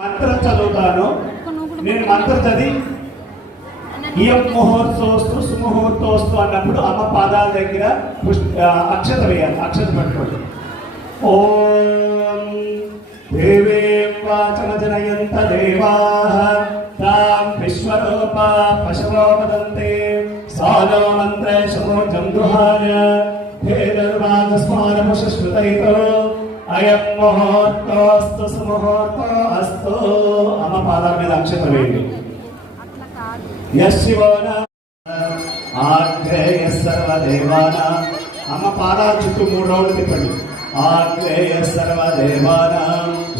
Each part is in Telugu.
మంత్రం చదువుతాను నేను మంత్రం చదివి ఇయం ముహూర్తోస్తు సుముహూర్తోస్తు అన్నప్పుడు అమ్మ పాదాల దగ్గర అక్షత వేయాలి అక్షత పట్టుకోండి. ఓం దేవేం వాచన జనయంత దేవాః తాం విశ్వరూప పశవో వదంతే సానో మంత్రే సమోజం దుహాయ భేదర్వాగస్మాన పుష్పృతైతో అయం ముహూర్తోస్తు సుముహూర్తో అస్తు అమ్మ పాదాల మీద అక్షత వేయండి. యశివోన ఆగ్నేయ సర్వదేవాన. అమ్మ పాదాల చుట్టూ మూడు రౌండ్లు తిప్పండి. ఆగ్నేయ సర్వదేవాన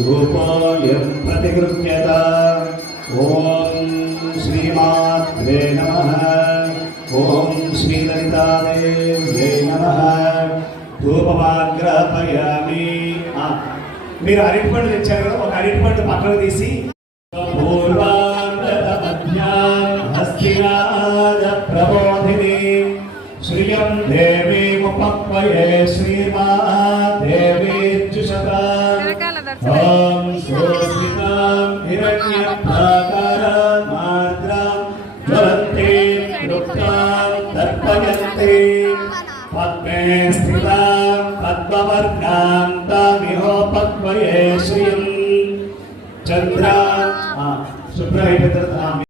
రూపోయం ప్రతిగృహ్యత. ఓం శ్రీమాత్రే నమ. ఓం శ్రీలలితాదేవ్యై నమ ధూపమాగ్రహపయామి ఆ, మీరు అరటిపండు తెచ్చారు కదా ఒక అరటిపండు పక్కన తీసి ప్రబోధిని. శ్రియం దేవీముపక్వయే శ్రీమాదేవీర్జుషత వెనకాల దర్శనం. ఓం సుస్మితాం హిరణ్యప్రాకారమార్ద్రాం జ్వలంతీం రుక్తాం తర్పయంతే पद्मे स्थितां पद्मवर्णां तामिहोपक्वये श्रियं चन्द्रा शुभ्रैः